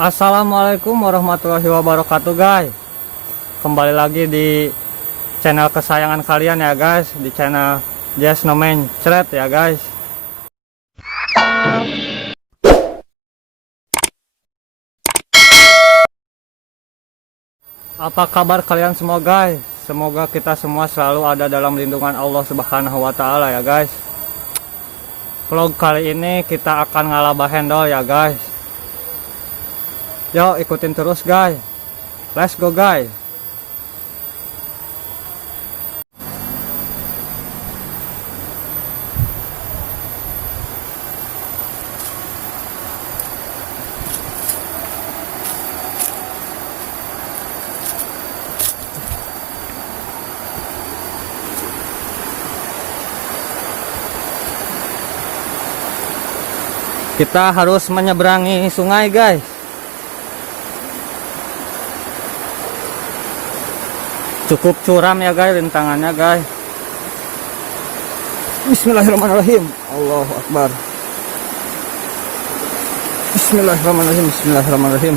Assalamualaikum warahmatullahi wabarakatuh guys. Kembali lagi di channel kesayangan kalian ya guys, di channel Just No Man Thread ya guys. Apa kabar kalian semua guys? Semoga kita semua selalu ada dalam lindungan Allah Subhanahu wa taala ya guys. Vlog kali ini kita akan ngalabah handle ya guys. Yo, ikutin terus guys. Let's go guys. Kita harus menyeberangi sungai guys. Cukup curam ya guys rintangannya guys. Bismillahirrahmanirrahim. Allahu Akbar. Bismillahirrahmanirrahim. Bismillahirrahmanirrahim.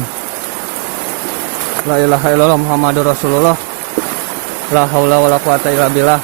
La ilaha illallah Muhammadur Rasulullah. La haula wala quwata illa billah.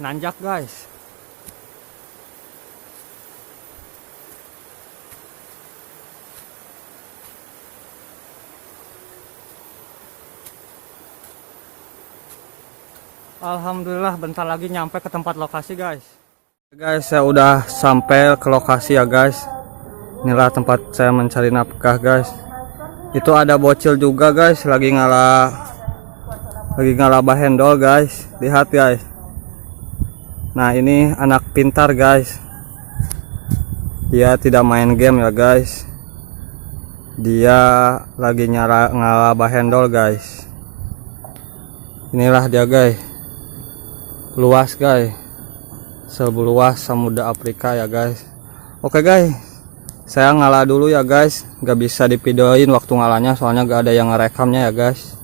Nanjak guys. Alhamdulillah bentar lagi nyampe ke tempat lokasi guys. Guys, saya udah sampai ke lokasi ya guys. Inilah tempat saya mencari nafkah guys. Itu ada bocil juga guys, lagi ngalabah handle guys. Lihat guys. Nah, ini anak pintar guys. Dia tidak main game ya guys. Dia lagi ngalabah handle guys. Inilah dia guys. Luas guys. Seluas samudra Afrika ya guys. Oke guys. Saya ngalah dulu ya guys. Gak bisa divideoin waktu ngalahnya soalnya gak ada yang ngerekamnya ya guys.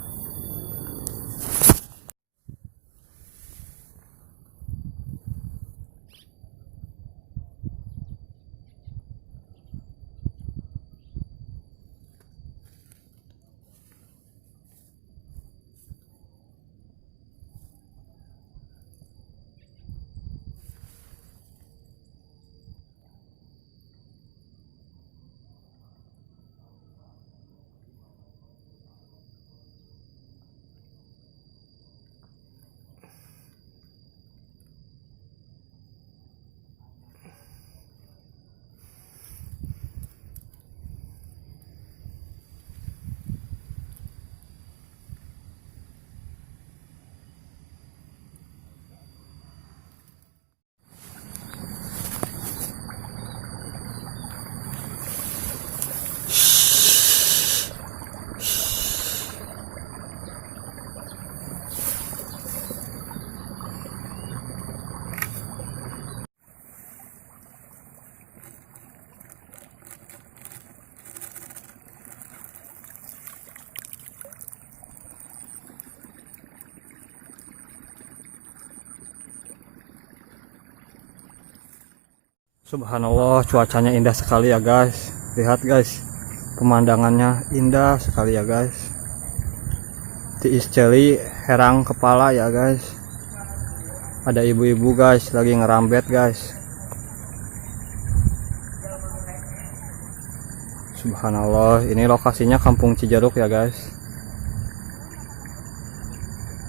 Subhanallah, cuacanya indah sekali ya guys. Lihat guys, pemandangannya indah sekali ya guys. Tiis celi herang kepala ya guys. Ada ibu-ibu guys lagi ngerambet guys. Subhanallah, ini lokasinya Kampung Cijeruk ya guys.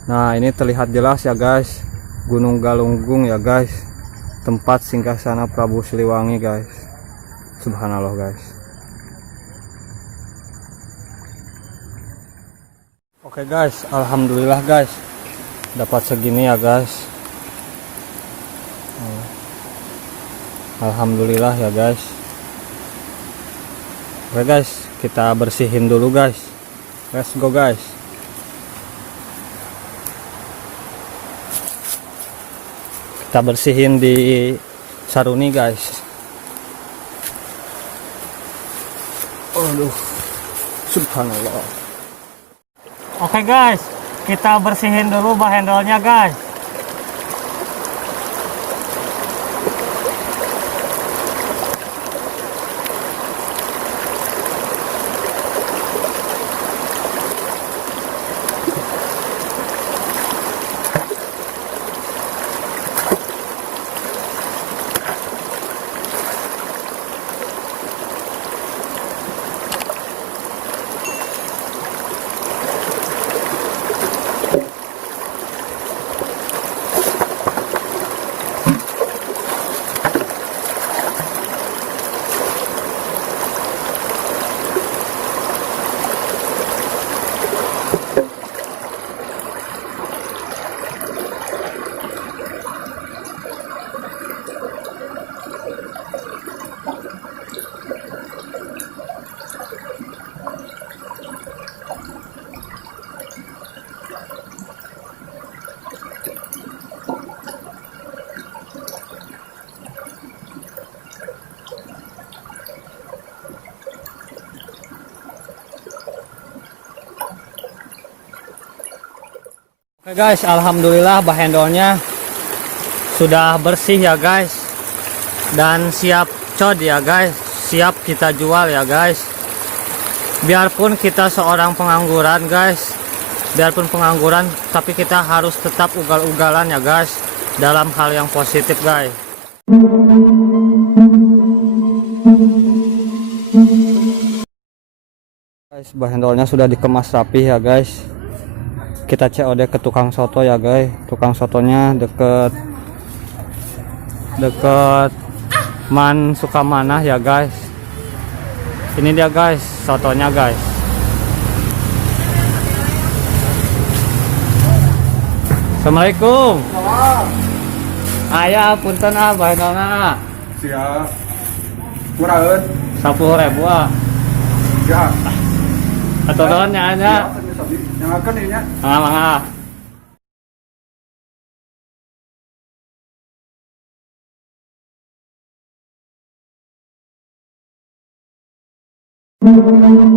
Nah, ini terlihat jelas ya guys, Gunung Galunggung ya guys, tempat singgasana Prabu Siliwangi guys. Subhanallah guys. Oke guys, alhamdulillah guys, dapat segini ya guys. Alhamdulillah ya guys. Oke guys, kita bersihin dulu guys. Let's go guys. Kita bersihin di saruni guys. Aduh, subhanallah. Oke guys, kita bersihin dulu bah handle-nya guys. Oke guys, alhamdulillah bah handle-nya sudah bersih ya guys, dan siap cod ya guys, siap kita jual ya guys. Biarpun kita seorang pengangguran guys, biarpun pengangguran, tapi kita harus tetap ugal-ugalan ya guys, dalam hal yang positif guys. Guys, bah handle-nya sudah dikemas rapi ya guys. Kita COD ke tukang soto ya guys. Tukang sotonya deket Man Sukamanah ya guys. Ini dia guys, sotonya guys. Assalamualaikum. Ayah punten bah handle-na. Siap. Murahan. 10.000 ah. Ya. Atau doanya aja. Yang akan ini ya. Mangga. Mangga.